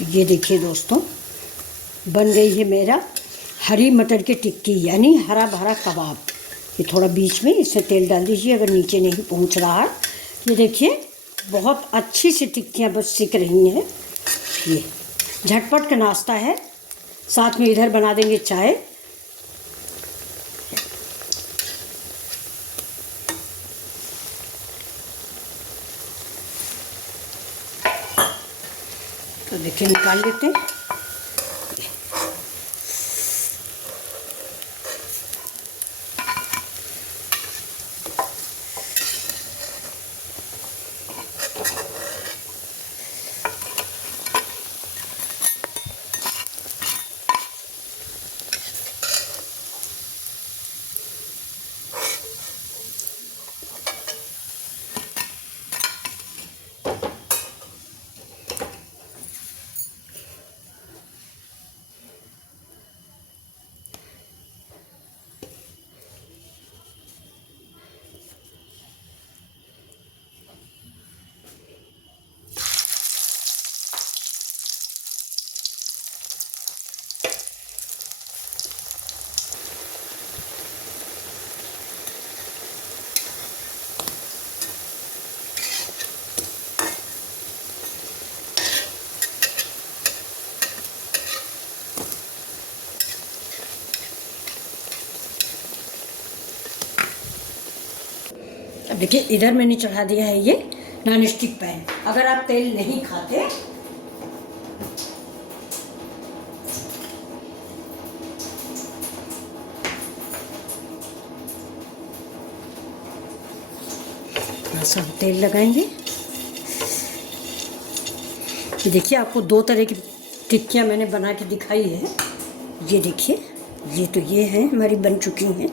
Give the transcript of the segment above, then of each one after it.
तो ये देखिए दोस्तों, बन गई है मेरा हरी मटर की टिक्की यानी हरा भरा कबाब। ये थोड़ा बीच में इससे तेल डाल दीजिए अगर नीचे नहीं पहुंच रहा है। ये देखिए बहुत अच्छी सी टिक्कियाँ बस सिक रही हैं। ये झटपट का नाश्ता है, साथ में इधर बना देंगे चाय। तो देखिए निकाल लेते हैं। अब देखिए इधर मैंने चढ़ा दिया है ये नॉन स्टिक पैन। अगर आप तेल नहीं खाते सब तेल लगाएंगे। ये देखिए आपको दो तरह की टिक्कियाँ मैंने बना के दिखाई है। ये देखिए ये हैं हमारी बन चुकी हैं।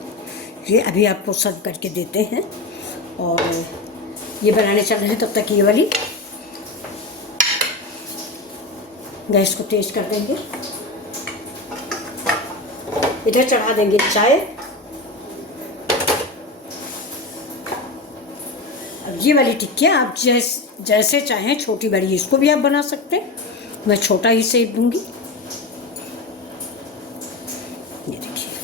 ये अभी आपको सर्व करके देते हैं और ये बनाने चल रहे हैं। तब तक ये वाली गैस को तेज कर देंगे। इधर चढ़ा देंगे चाय। अब ये वाली टिक्कियाँ आप जैसे चाहें, छोटी बड़ी इसको भी आप बना सकते हैं। मैं छोटा ही सेक दूंगी। ये देखिए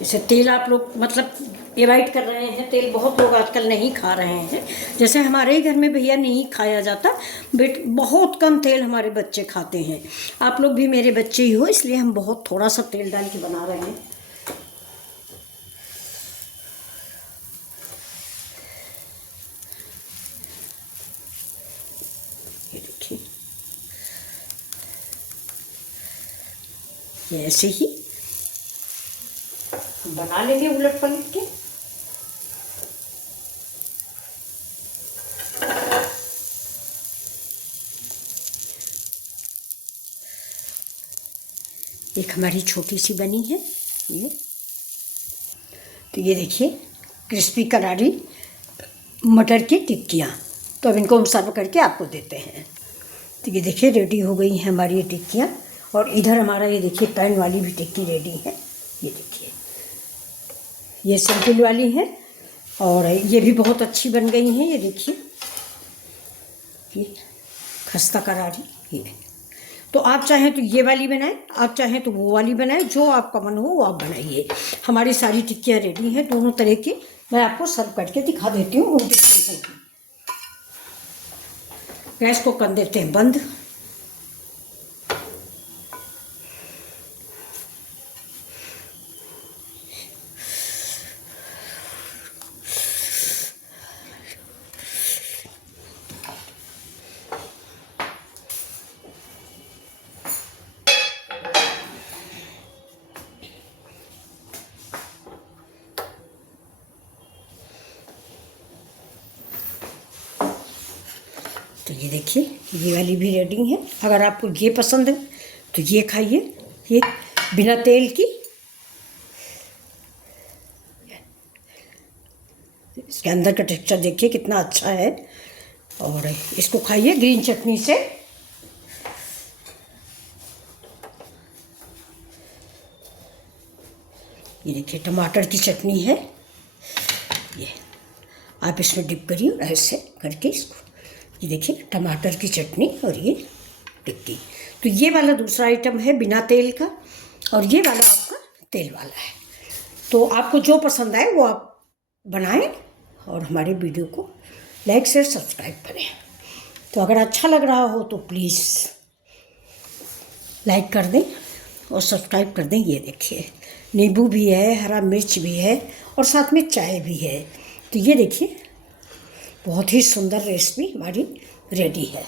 इसे तेल आप लोग मतलब एवॉइड कर रहे हैं। तेल बहुत लोग आजकल नहीं खा रहे हैं। जैसे हमारे ही घर में भैया नहीं खाया जाता, बट बहुत कम तेल हमारे बच्चे खाते हैं। आप लोग भी मेरे बच्चे ही हो, इसलिए हम बहुत थोड़ा सा तेल डाल के बना रहे हैं। ये देखिए ये ऐसे ही बना लेंगे उलट पलट के। एक हमारी छोटी सी बनी है ये। तो ये देखिए क्रिस्पी करारी मटर की टिक्कियाँ। तो अब इनको हम सर्व करके आपको देते हैं। तो ये देखिए रेडी हो गई हैं हमारी ये टिक्कियाँ। और इधर हमारा ये देखिए पैन वाली भी टिक्की रेडी है। ये देखिए ये सिंपल वाली है और ये भी बहुत अच्छी बन गई हैं। ये देखिए ये खस्ता करारी। ये तो आप चाहें तो ये वाली बनाएं, आप चाहें तो वो वाली बनाएं, जो आपका मन हो वो आप बनाइए। हमारी सारी टिक्कियाँ रेडी हैं दोनों तरह की। मैं आपको सर्व करके दिखा देती हूँ उन टिक्कियों को। गैस को कर देते हैं बंद। तो ये देखिए ये वाली भी रेडी है। अगर आपको ये पसंद है तो ये खाइए, ये बिना तेल की। इसके अंदर का टेक्सचर देखिए कितना अच्छा है। और इसको खाइए ग्रीन चटनी से। ये देखिए टमाटर की चटनी है ये। आप इसमें डिप करिए और ऐसे करके इसको, ये देखिए टमाटर की चटनी और ये टिक्की। तो ये वाला दूसरा आइटम है बिना तेल का, और ये वाला आपका तेल वाला है। तो आपको जो पसंद आए वो आप बनाएं और हमारे वीडियो को लाइक शेयर सब्सक्राइब करें। तो अगर अच्छा लग रहा हो तो प्लीज़ लाइक कर दें और सब्सक्राइब कर दें। ये देखिए नींबू भी है, हरा मिर्च भी है और साथ में चाय भी है। तो ये देखिए बहुत ही सुंदर रेसिपी हमारी रेडी है।